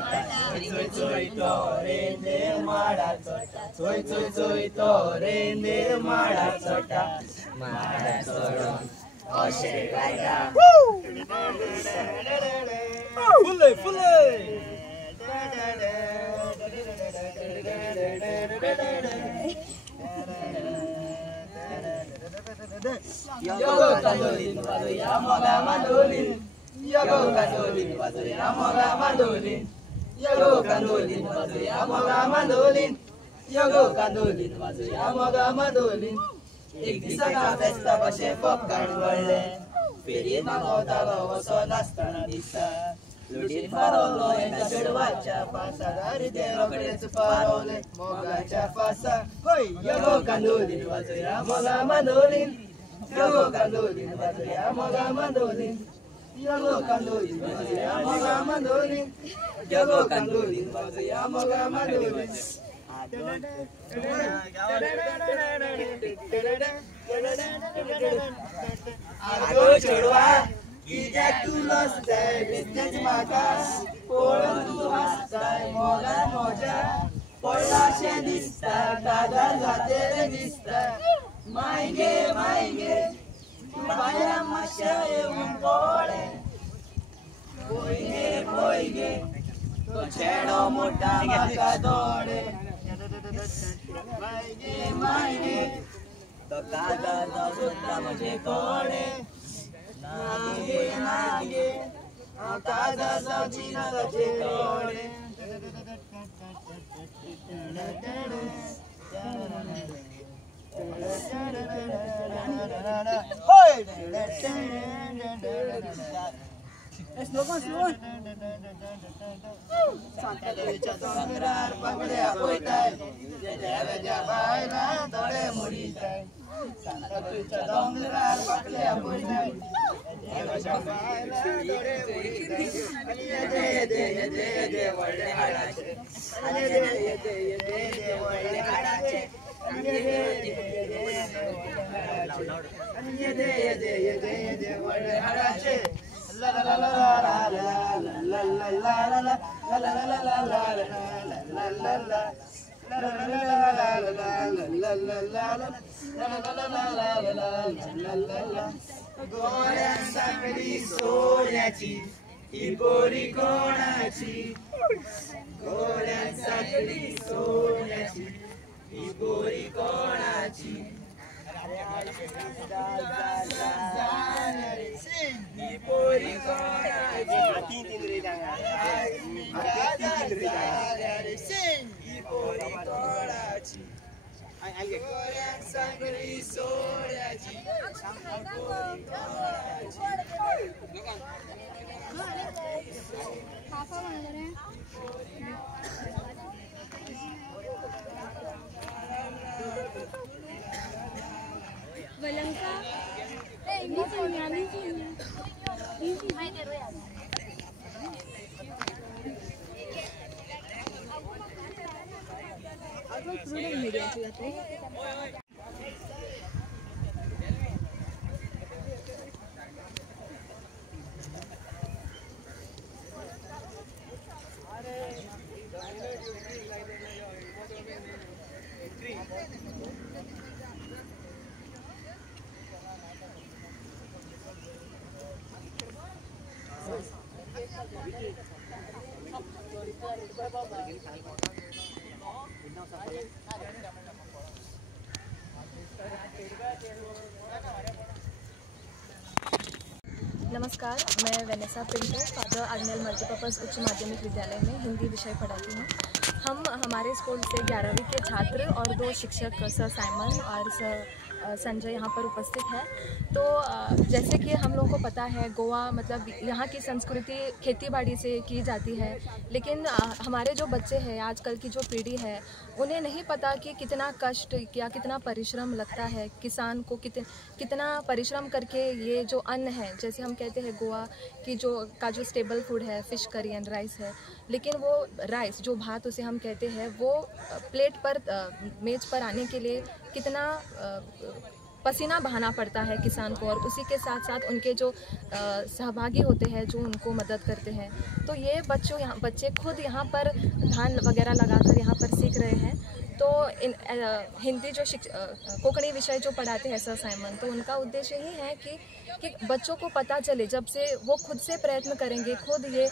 छोटा चोय चोय तो रेंदेर माडा छोटा चोय चोय चोय तो रेंदेर माडा छोटा माडा चोडून अशे गायता फुले फुले Yogo kandolin wazoya moga mandolin Yogo kandolin wazoya moga mandolin Yogo kandolin wazoya moga mandolin Yogo kandolin wazoya moga mandolin एक दिसाका फेस्ता कशें पॉपकॉर्न वळ्ळें फेरयेन मागवतालो असो नासतना दिसता लुडीन फारोलो एका चेडवाच्या पासार आरे ते रोखडेच पावले मोगाच्या पासार होय योगो कांदोलीन वाजोया मोगा मांदोलीन योगो कांदोलीन वाजोया मोगा मांदोलीन योगो कांदोलीन वाजोया मोगा मांदोलीन योगो कांदोलीन वाजोया मोगा मांदोलीन आगो चेडवा कित्याक तूं लसताय बेश्टेच म्हाका पळोवन तूं हांसताय मोगान म्हज्या पडलाशें दिसता काजार घातलेलें दिसता मायगे मायगे तूं भायल्या मातशें येवून पळय पळय गे पळय गे तो चेडो मोठा म्हाका दोळे मायगे मायगे तो काजार सोदता म्हजे कोडे नागे नागे काजार जावची ना ताचे कोडे होय सांताक्रूजच्या दोंगरार बांगड्या पळयताय देवाच्या बायलां दोळे मोडीताय सांताक्रूजच्या दोंगरार बांगड्या पळयताय देवाच्या बायलां दोळे मोडीताय आनी येदे येदे येदे येदे व्हडले हाडाचे आनी येदे येदे येदे येदे व्हडले हाडाचे आनी येदे येदे येदे येदे आनी येदे येदे येदे येदे व्हडले हाडाचे La la la la la la la la la la la la la la la गोऱ्यान Sangli सोन्याची ही पोरी कोणाची गोऱ्यान सांगली सोन्याची ही पोरी कोणाची ही पोरी कोणाची ही पोरी कोणाची गोऱ्यान सांगली सोन्याची पोरी Valangka, ini punya, ini punya. Aku sudah media juga. नमस्कार, मैं Vanessa Pinto father Agnel multipurpose उच्च माध्यमिक विद्यालय में हिंदी विषय पढ़ाती हूँ। हम हमारे स्कूल से 11वीं के छात्र और 2 शिक्षक सर साइमन और सर संजय यहाँ पर उपस्थित है। तो जैसे कि हम लोगों को पता है, गोवा मतलब यहाँ की संस्कृति खेती-बाड़ी से की जाती है, लेकिन हमारे जो बच्चे हैं, आजकल की जो पीढ़ी है, उन्हें नहीं पता कि कितना कष्ट या कितना परिश्रम लगता है किसान को, कितना परिश्रम करके ये जो अन्न है, जैसे हम कहते हैं गोवा की जो स्टेबल फूड है फ़िश करी एंड राइस है, लेकिन वो राइस जो भात उसे हम कहते हैं, वो प्लेट पर मेज़ पर आने के लिए कितना पसीना बहाना पड़ता है किसान को, और उसी के साथ साथ उनके जो सहभागी होते हैं जो उनको मदद करते हैं। तो ये बच्चे खुद यहाँ पर धान वगैरह लगाकर यहाँ पर सीख रहे हैं। तो हिंदी जो कोंकणी विषय जो पढ़ाते हैं सर साइमन, तो उनका उद्देश्य ही है कि बच्चों को पता चले, जब से वो खुद से प्रयत्न करेंगे, खुद ये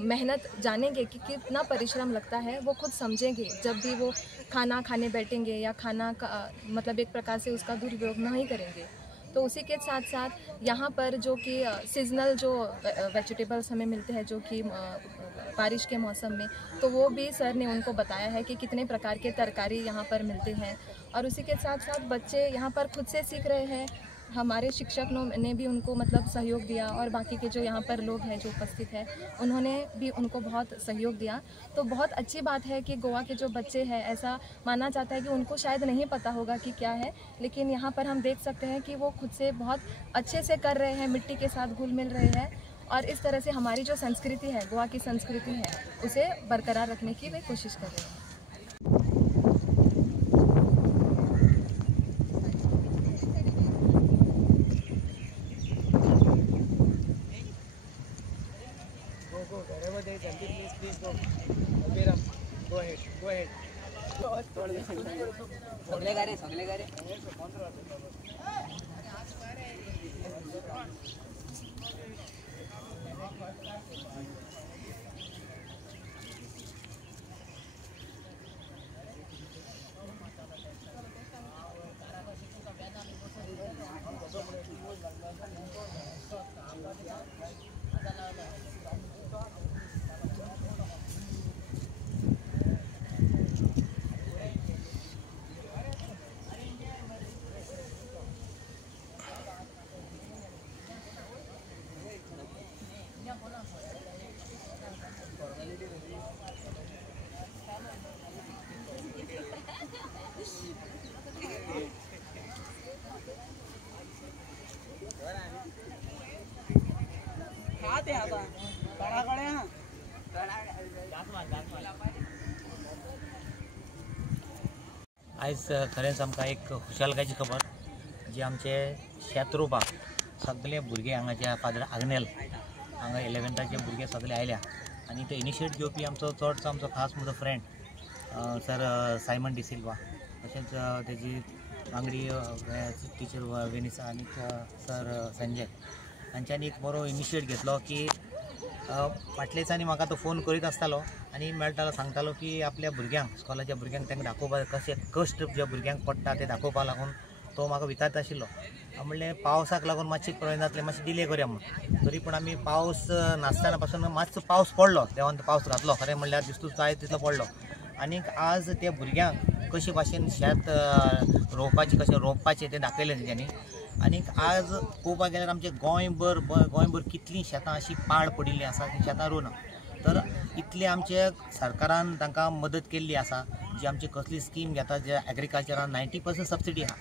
मेहनत जानेंगे कि कितना परिश्रम लगता है, वो खुद समझेंगे जब भी वो खाना खाने बैठेंगे या खाना का मतलब एक प्रकार से उसका दुरुपयोग नहीं करेंगे। तो उसी के साथ साथ यहाँ पर जो कि सीजनल जो वेजिटेबल्स हमें मिलते हैं जो कि बारिश के मौसम में, तो वो भी सर ने उनको बताया है कि कितने प्रकार के तरकारी यहाँ पर मिलते हैं। और उसी के साथ साथ बच्चे यहाँ पर खुद से सीख रहे हैं। हमारे शिक्षक ने भी उनको मतलब सहयोग दिया, और बाकी के जो यहाँ पर लोग हैं जो उपस्थित हैं उन्होंने भी उनको बहुत सहयोग दिया। तो बहुत अच्छी बात है कि गोवा के जो बच्चे हैं, ऐसा माना जाता है कि उनको शायद नहीं पता होगा कि क्या है, लेकिन यहाँ पर हम देख सकते हैं कि वो खुद से बहुत अच्छे से कर रहे हैं, मिट्टी के साथ घुल मिल रहे हैं, और इस तरह से हमारी जो संस्कृति है, गोवा की संस्कृति है, उसे बरकरार रखने की वे कोशिश कर रहे हैं। सगले गारे खाते आता कडाकडे हा आयज खरेंच आमकां एक खुशालकायची खबर जी आमचे शेत रोवपाक सगळे भुरगे हांगाच्या फादर आग्नेल हांगा 11th भुरगे सगळे आयल्या, आनी तो इनिशिएट घेवपी आमचो चडसो आमचो खास म्हजो फ्रेंड सर सायमन डिसिल्वा, तशेंच तेजी वांगडी टिचर वेनिसा आनी सर संजय हांच्यांनी एक बरो इनिशिएट घेतलो की फाटल्या दिसांनी म्हाका तो फोन करीत आसतालो आनी मेळटालो, सांगतालो की आपल्या भुरग्यांक स्कॉलाच्या भुरग्यांक तांकां दाखोवपाक कशें कश्ट जे भुरग्यांक पडटा ते दाखोवपा लागून तो म्हाका विचारता आशिल्लो। म्हणलें पावसाक लागून मातशें प्रॉब्लेम जातलें, मातशें डिले करुया म्हणून। तरी पूण आमी पावस नासतना पासून मातसो पावस पडलो, देवान पावस घातलो, खरें म्हणल्यार दिसतो जाय तितलो पडलो, आनीक आज त्या भुरग्यांक कशे भाशेन शेत रोवपाचें तें दाखयलें तेंच्यांनी। आनीक आज पळोवपाक गेल्यार आमचें गोंयभर कितलीं शेतां अशीं पाड पडिल्लीं आसा तीं शेतां रोवना, तर इतले आमचे सरकारान तांकां मदत केल्ली आसा, जी आमची कसली स्कीम घेता जे एग्रीकल्चरान 90% सबसिडी आहा,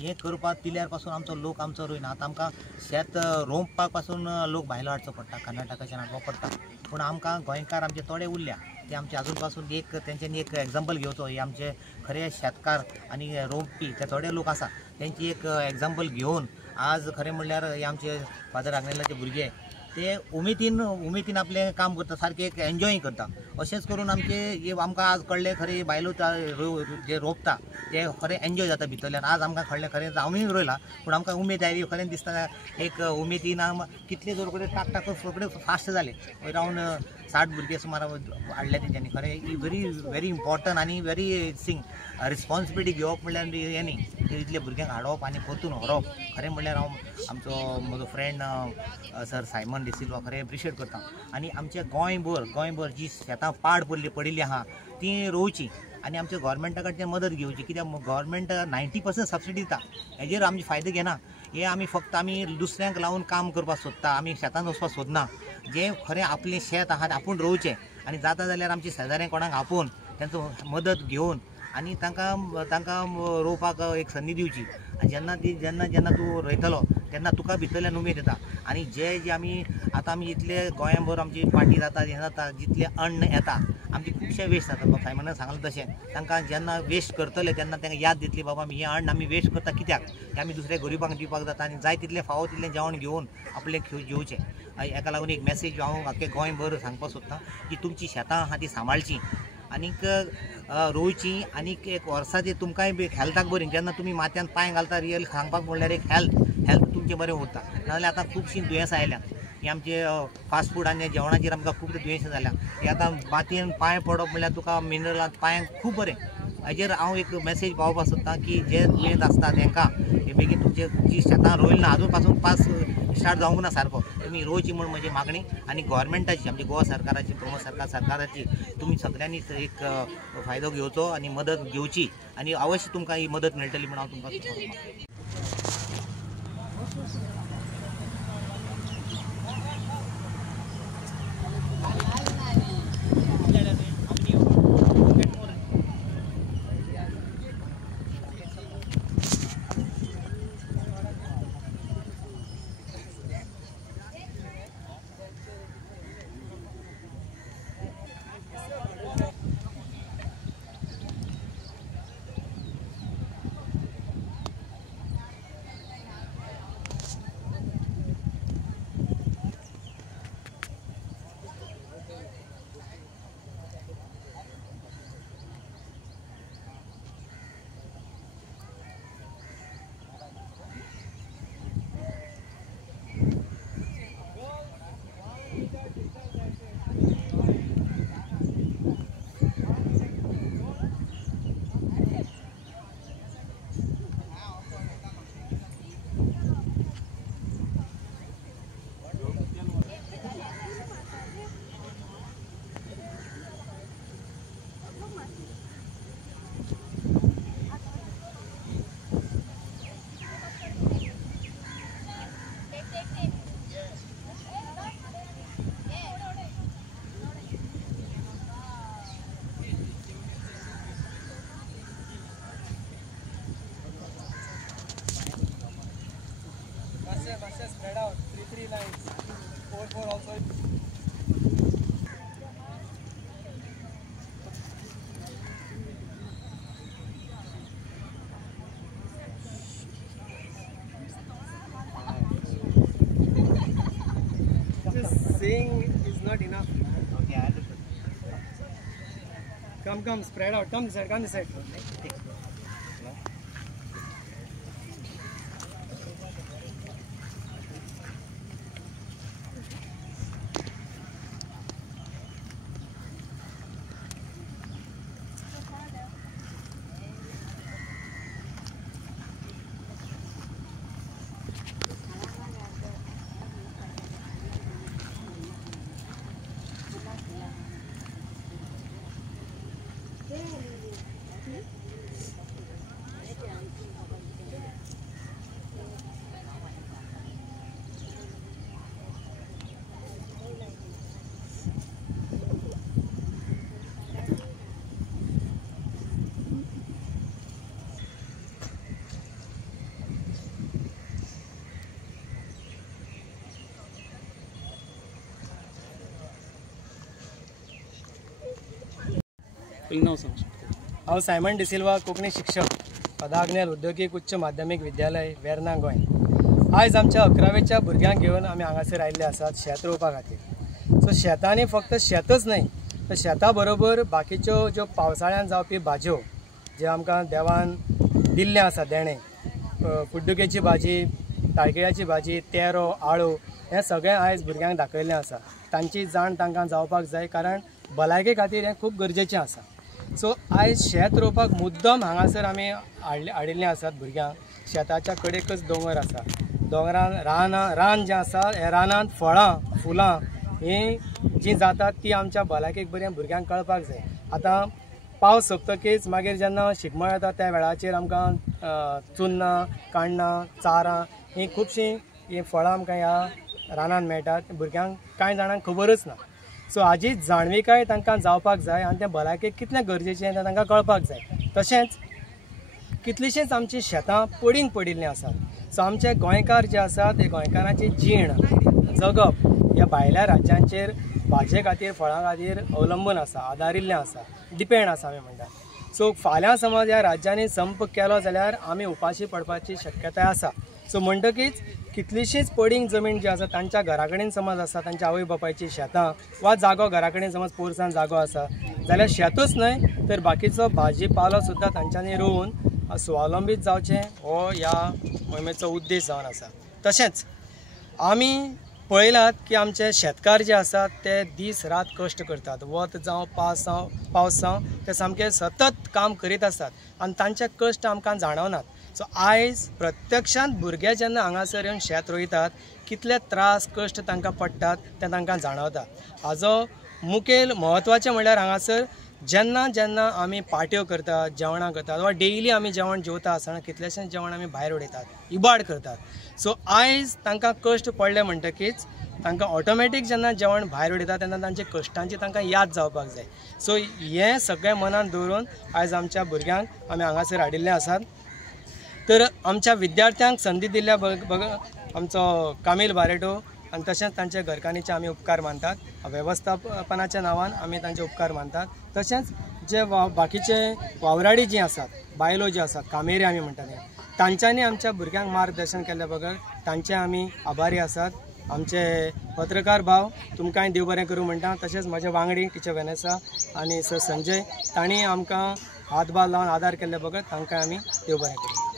हें करपाक दिल्यार पासून आमचो लोक आमचो रोयना। आतां आमकां शेत रोवपाक पासून लोक भायलो हाडचो पडटा, कर्नाटकाच्यान हाडचो पडटा, पूण आमकां गोंयकार आमचे थोडे उरल्या, ते आमचे आजून पासून एक तेंच्यांनी एक एग्जाम्पल घेवचो, हे आमचे खरे शेतकार आनी रोवपी ते थोडे लोक आसा तेंची एक एग्जाम्पल घेवन आज खरें म्हणल्यार हे आमचे फादर आग्नेलाचे भुरगे ते उमेदीन आपलें काम करता, सारकें एक एन्जॉय करता। अशेंच करून आमचे आमकां आज कळ्ळें खरें बायलो जे रोवता ते खरें एन्जॉय जाता भितरल्यान। आज आमकां कळ्ळें खरें हांवूय रोयलां, पूण आमकां उमेद आयली, खरें दिसता एक उमेदीन कितले जोर कडेन टाक सगळे फास्ट जाले, अरावंड 60 भुरगे सुमार हाडले तेंच्यांनी। खरें व्हेरी इम्पॉर्टंट आनी व्हेरी रिस्पॉन्सिबिलिटी घेवप म्हणल्यार हें न्ही, इतले भुरग्यांक हाडप आनी परतून व्हरप। खरें म्हणल्यार हांव म्हजो फ्रेंड सर सायमन डिसिल्वा खरें एप्रिशिएट करता। आनी आमच्या गोंयभर जी शेतां पाड पडिल्लीं आहा ती रोवची आनी आमच्या गोवोरमेंटा कडच्यान मदत घेवची, कित्याक गोवोरमेंट 90% सबसिडी दिता, हेजेर आमी फायदो घेना। हे आमी फक्त दुसऱ्यांक लावन काम करपाक सोदता, आमी शेतान वचपाक सोदना। जे खरें आपलें शेत आहा आपूण रोवचें आनी जाता जाल्यार आमच्या शेजाऱ्यांक कोणाक आपोवन तांचो मदत घेवन आनी तांकां रोवपाक एक संदी दिवची। जेन्ना तूं रोयतलो तेन्ना तुका भितरल्यान उमेद येता। आनी जे आमी इतले गोंयभर आमची पार्टी जाता हें जाता, जितलें अन्न येता आमचे खुबशे वेस्ट जातात. बाबा सायमनान सांगलें तशें तांकां जेन्ना वेस्ट करतले तेन्ना तांकां याद दितली बाबा मी हें अन्न आमी वेस्ट करता कित्याक तें आमी दुसऱ्या गरिबांक दिवपाक जाता आनी जाय तितलें फावो तितलें जेवण घेवन आपलें जेवचें. हेका लागून एक मॅसेज हांव आख्खें गोंयभर सांगपाक सोदतां की तुमची शेतां आहा ती सांबाळची आनीक रोवची आनीक एक वर्साचे तुमकांय बी हेल्थाक बरी. जेन्ना तुमी माथ्यान पांय घालता रियल सांगपाक म्हणल्यार एक हेल्थ तुमचें बरें उरता. नाजाल्यार आतां खुबशीं दुयेंसां आयल्या ही आमचे फास्ट फूड आनी जेवणाचेर आमकां खूब दुयेंसां जाल्या. ही आतां मातयेन पांय पडप म्हणल्यार तुका मिनरलांत पांयांक खूब बरें. हाजेर हांव एक मॅसेज पावोवपाक सोदतां की जे दुयेंत आसता तांकां हे बेगीन तुमचे जी शेतां रोयली ना आजून पासून पास स्टार्ट जावंक ना सारको तुमी रोवची म्हूण म्हजी मागणी. आनी गोवोरमेंटाची आमच्या गोवा सरकाराची प्रमोद सरकाराची तुमी सगळ्यांनीच एक फायदो घेवचो आनी मदत घेवची आनी अवश्य तुमकां ही मदत मेळटली म्हूण हांव तुमकां सांगता. Spread out 3 lines, 4 also. Just saying is not enough. Okay, I understood. Come, spread out. Come this side. हांव सायमन डिसिल्वा कोंकणी शिक्षक पदाग्नेल उद्योगीक उच्च माध्यमीक विद्यालय वेर्ना गोंय. आयज आमच्या 11वेच्या भुरग्यांक घेवन आमी हांगासर आयिल्ले आसात शेत रोवपा खातीर. सो शेतांनी फक्त शेतच न्हय तर शेता बरोबर बाकीच्यो ज्यो पावसाळ्यान जावपी भाज्यो जे आमकां देवान दिल्ले आसा देणे, कुड्डुकेची भाजी, ताळकिळ्याची भाजी, तेरो, आळू हें सगळें आयज भुरग्यांक दाखयल्लें आसा. तांची जाण तांकां जावपाक जाय कारण भलायके खातीर हें खूब गरजेचें आसा. सो आयज शेत रोवपाक मुद्दम हांगासर आमी हाडिल्ले आसात भुरग्यांक. शेताच्या कडेकच दोंगर आसा, दोंगरान रान जें आसा हे रानांत फळां फुलां ही जी जातात ती आमच्या भलायकेक बरें भुरग्यांक कळपाक जाय. आतां पावस सोंपतकीच मागीर जेन्ना शिगमो येता त्या वेळाचेर आमकां चुन्नां, काण्णां, चारां ही खुबशीं ही फळां आमकां ह्या रानान मेळटात. भुरग्यांक कांय जाणांक खबरच ना. सो हाजी जाणविकाय तांकां जावपाक जाय आनी तें भलायकेक कितलें गरजेचें तें तांकां कळपाक जाय. तशेंच कितलींशींच आमचीं शेतां पडींग पडिल्लीं आसात. सो आमचे गोंयकार जे आसात ते गोंयकारांची जीण जगप ह्या भायल्या राज्यांचेर भाजे खातीर फळां खातीर अवलंबून आसा, आदारिल्लें आसा, डिपेंड आसा आमी म्हणटात. सो फाल्यां समज ह्या राज्यांनी संप केलो जाल्यार आमी उपाशी पडपाची शक्यताय आसा. सो म्हणटकीच कितलीशीच पडींग जमीन जी आसा तांच्या घरा कडेन समज आसा, तांच्या आवय बापायची शेतां वा जागो घरा कडेन समज पोरसान जागो आसा जाल्यार शेतूच न्हय तर बाकीचो भाजी पालो सुद्दां तांच्यांनी रोवन स्वावलंबीत जावचें हो ह्या मोहिमेचो उद्देश जावन आसा. तशेंच आमी पळयलात की आमचे शेतकार जे आसात ते दीस रात कश्ट करतात, वत जावं पावस जावं ते सामके सतत काम करीत आसतात आनी तांचे कश्ट आमकां जाणवनात. सो आयज प्रत्यक्षांत भुरगे जेन्ना हांगासर येवन शेत रोयतात कितले त्रास कश्ट तांकां पडटात तें तांकां जाणवता. हाजो मुखेल म्हत्वाचें म्हणल्यार हांगासर जेन्ना जेन्ना आमी पार्ट्यो करतात, जेवणां करतात वा डेयली आमी जेवण जेवता आसतना कितलेशेंच जेवण आमी भायर उडयतात, इबाड करतात. सो आयज तांकां कश्ट पडले म्हणटकीच तांकां ऑटोमॅटीक जेन्ना जेवण भायर उडयता तेन्ना तांचे कश्टांची तांकां याद जावपाक जाय. सो हें सगळें मनान दवरून आयज आमच्या भुरग्यांक आमी हांगासर हाडिल्ले आसात. तर आमच्या विद्यार्थ्यांक संदी दिल्ल्या आमचो कामील बारेटो आनी तशेंच तांच्या घरकान्नीचे आमी उपकार मानतात. वेवस्थापनाच्या नांवान आमी तांचे उपकार मानतात. तशेंच जे बाकीचे वावराडी जी आसात, बायलो जी आसात, कामेरी आमी म्हणटात, तांच्यांनी आमच्या भुरग्यांक मार्गदर्शन केल्ल्या बगर तांचे आमी आभारी आसात. आमचे पत्रकार भाव तुमकांय देव बरें करूं म्हणटा. तशेंच म्हजे वांगडी टिचर वेनेसा आनी सर संजय तांणी आमकां हातभार लावन आदार केल्ल्या बगर तांकांय आमी देव बरें करूं.